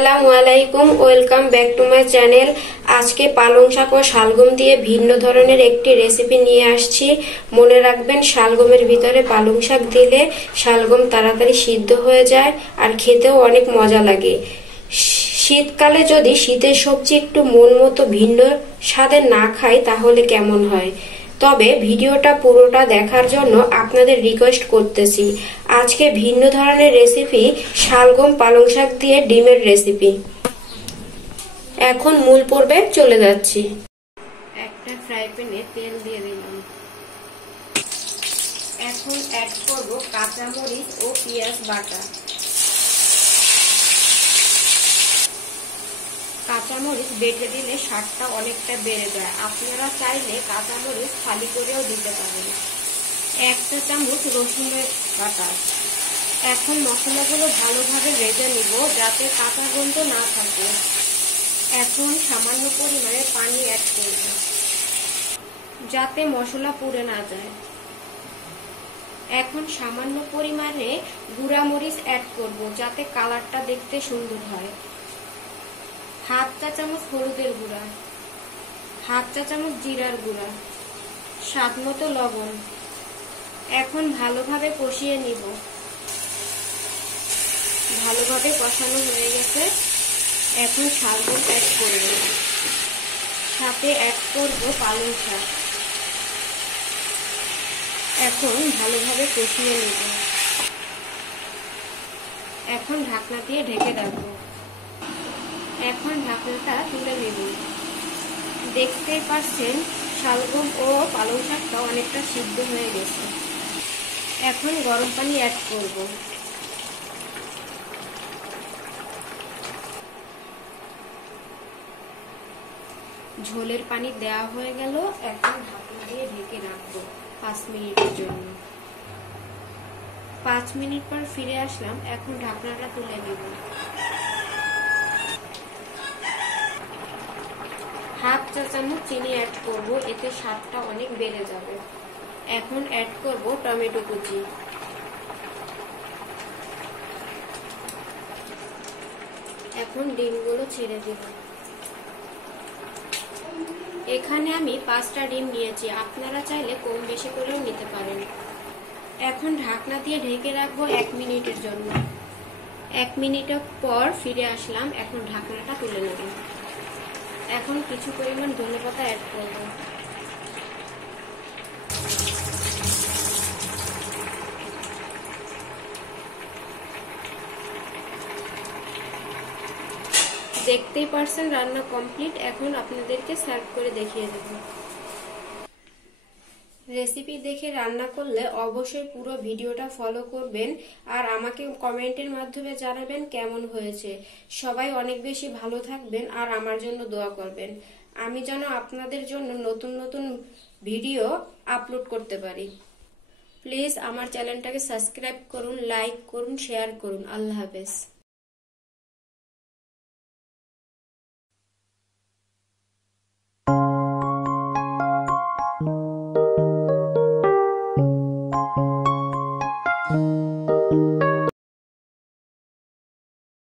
আসসালামু আলাইকুম, welcome back to my channel. আজকে পালং শাক ও শালগম দিয়ে ভিন্ন ধরনের একটি রেসিপি নিয়ে আসছি। মনে রাখবেন, শালগমের ভিতরে পালং শাক দিলে শালগম তাড়াতাড়ি সিদ্ধ হয়ে যায় আর খেতেও অনেক মজা লাগে। শীতকালে যদি শীতের সবজি একটু মন মতো ভিন্ন স্বাদের না খাই তাহলে কেমন হয়? তবে ভিডিওটা পুরোটা দেখার জন্য আপনাদের রিকোয়েস্ট করতেছি। আজকে ভিন্ন ধরনের রেসিপি, শালগম পালং শাক দিয়ে ডিমের রেসিপি। এখন মূল পর্বে চলে যাচ্ছি। একটা ফ্রাই প্যানে তেল দিয়ে দিলাম। এখন অ্যাড করব কাঁচামরিচ ও পেঁয়াজ বাটা। কাঁচামরিচ বেটে দিলে স্বাদটা অনেকটা বেড়ে যায়। আপনারা চাইলে কাঁচামরিচ খালি করেও দিতে পারেন। 1 চা চামচ রসুনের বাটা। এখন মশলাগুলো ভালোভাবে ভেজে নিব যাতে কাঁচা গন্ধ না থাকে। এখন সামান্য পরিমাণে পানি অ্যাড করব যাতে মশলা পুড়ে না যায়। এখন সামান্য পরিমাণে গুঁড়া মরিচ অ্যাড করব যাতে কালারটা দেখতে সুন্দর হয়। 1/2 চা চামচ হলুদের গুঁড়া, 1/2 চা চামচ জিরার গুঁড়া, স্বাদ মতো লবণ। এখন ভালোভাবে কষিয়ে নিব। ভালোভাবে কষানো হয়ে গেছে। এখন শালগম অ্যাড করব, সাথে অ্যাড করব পালং শাক। এখন ভালোভাবে কষিয়ে নেব। এখন ঢাকনা দিয়ে ঢেকে রাখবো। এখন ঢাকনাটা তুলে নেব। দেখতেই পাচ্ছেন শালগম ও পালং শাকটা অনেকটা সিদ্ধ হয়ে গেছে। এখন গরম পানি অ্যাড করব। ঝোলের পানি দেওয়া হয়ে গেল। এখন ঢাকনা দিয়ে ঢেকে রাখবো 5 মিনিটের জন্য। 5 মিনিট পর ফিরে আসলাম। এখন ঢাকনাটা তুলে নেব। 1/2 চা চামচ চিনি অ্যাড করব, এতে স্বাদটা অনেক বেড়ে যাবে। এখন অ্যাড করব টমেটো কুচি। এখন ডিমগুলো ছেড়ে দিব। এখানে আমি 5টা ডিম নিয়েছি, আপনারা চাইলে কম বেশি করেও নিতে পারেন। এখন ঢাকনা দিয়ে ঢেকে রাখবো 1 মিনিটের জন্য। 1 মিনিট পর ফিরে আসলাম। এখন ঢাকনাটা তুলে নেব। এখন কিছু পরিমাণ ধনেপাতা অ্যাড করব। দেখতেই পারছেন রান্না কমপ্লিট। এখন আপনাদেরকে সার্ভ করে দেখিয়ে দেব। রেসিপি দেখে রান্না করলে অবশ্যই পুরো ভিডিওটা ফলো করবেন আর আমাকে কমেন্টের মাধ্যমে জানাবেন কেমন হয়েছে। সবাই অনেক বেশি ভালো থাকবেন আর আমার জন্য দোয়া করবেন, আমি যেন আপনাদের জন্য নতুন নতুন ভিডিও আপলোড করতে পারি। প্লিজ আমার চ্যানেলটাকে সাবস্ক্রাইব করুন, লাইক করুন, শেয়ার করুন। আল্লাহ হাফেজ।